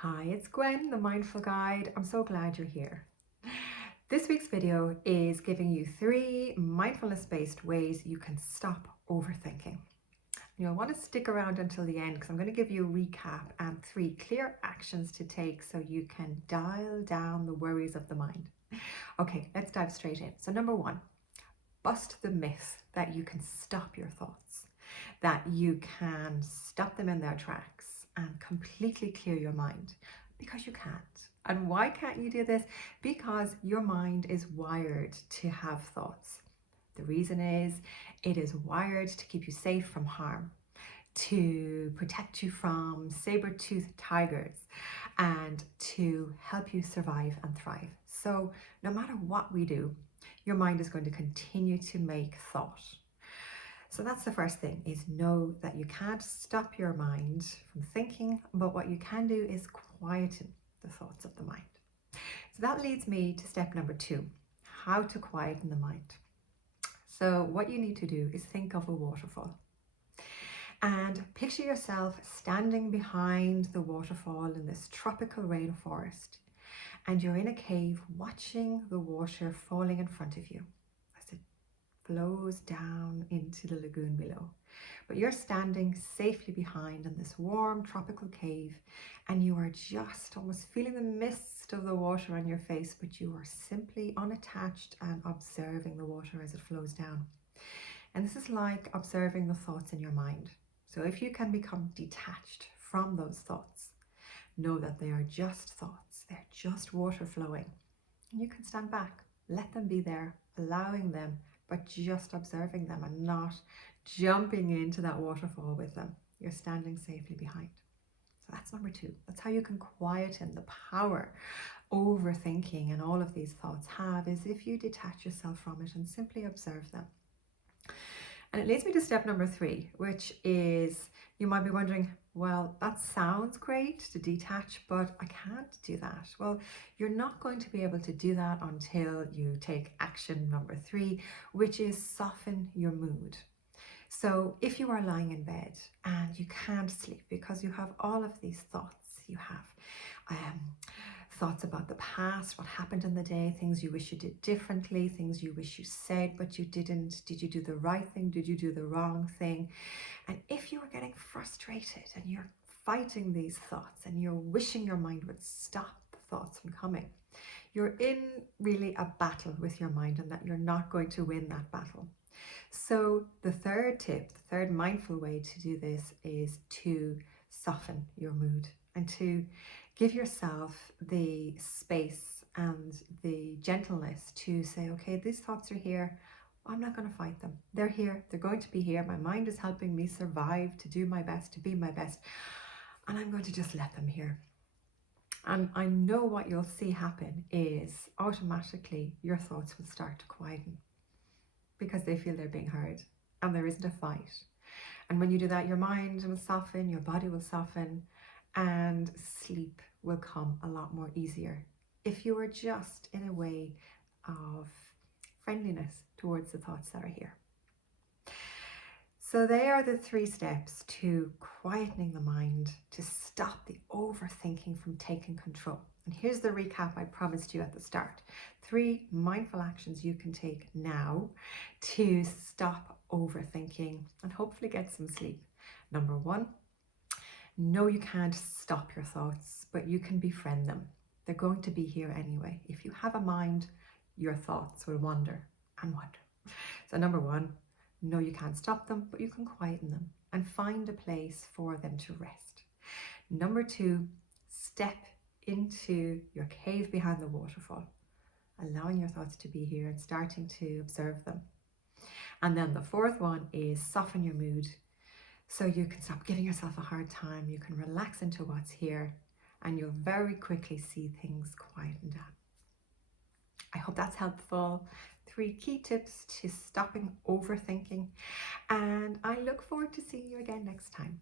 Hi, it's Gwen, the Mindful Guide. I'm so glad you're here. This week's video is giving you 3 mindfulness-based ways you can stop overthinking. You'll want to stick around until the end because I'm going to give you a recap and 3 clear actions to take so you can dial down the worries of the mind. Okay, let's dive straight in. So number 1, bust the myth that you can stop your thoughts, that you can stop them in their tracks and completely clear your mind, because you can't. And why can't you do this? Because your mind is wired to have thoughts. The reason is it is wired to keep you safe from harm, to protect you from saber-toothed tigers, and to help you survive and thrive. So no matter what we do, your mind is going to continue to make thought. So that's the first thing, is know that you can't stop your mind from thinking, but what you can do is quieten the thoughts of the mind. So that leads me to step number 2, how to quieten the mind. So what you need to do is think of a waterfall and picture yourself standing behind the waterfall in this tropical rainforest, and you're in a cave watching the water falling in front of you as it flows down into the lagoon below. But you're standing safely behind in this warm tropical cave, and you are just almost feeling the mist of the water on your face, but you are simply unattached and observing the water as it flows down. And this is like observing the thoughts in your mind. So if you can become detached from those thoughts, know that they are just thoughts, they're just water flowing. And you can stand back, let them be there, allowing them, but just observing them and not jumping into that waterfall with them. You're standing safely behind. So that's number 2. That's how you can quieten the power overthinking and all of these thoughts have, is if you detach yourself from it and simply observe them. And it leads me to step number 3, which is, you might be wondering, well, that sounds great to detach, but I can't do that. Well, you're not going to be able to do that until you take action number 3, which is soften your mood. So if you are lying in bed and you can't sleep because you have all of these thoughts, you have thoughts about the past, what happened in the day, things you wish you did differently, things you wish you said but you didn't. Did you do the right thing? Did you do the wrong thing? And if you are getting frustrated and you're fighting these thoughts and you're wishing your mind would stop the thoughts from coming, you're in really a battle with your mind, and that you're not going to win that battle. So the third tip, the third mindful way to do this, is to soften your mood and to give yourself the space and the gentleness to say, okay, these thoughts are here. I'm not going to fight them. They're here. They're going to be here. My mind is helping me survive, to do my best, to be my best. And I'm going to just let them here. And I know what you'll see happen is automatically your thoughts will start to quieten, because they feel they're being heard and there isn't a fight. And when you do that, your mind will soften, your body will soften, and sleep will come a lot more easier if you are just in a way of friendliness towards the thoughts that are here. So they are the 3 steps to quietening the mind, to stop the overthinking from taking control. And here's the recap I promised you at the start. 3 mindful actions you can take now to stop overthinking and hopefully get some sleep. Number 1, know you can't stop your thoughts, but you can befriend them. They're going to be here anyway. If you have a mind, your thoughts will wander and wander. So number 1, know you can't stop them, but you can quieten them and find a place for them to rest. Number 2, step into your cave behind the waterfall, allowing your thoughts to be here and starting to observe them. And then the 4th one is soften your mood, so you can stop giving yourself a hard time. You can relax into what's here, and you'll very quickly see things quieten down. I hope that's helpful. 3 key tips to stopping overthinking, and I look forward to seeing you again next time.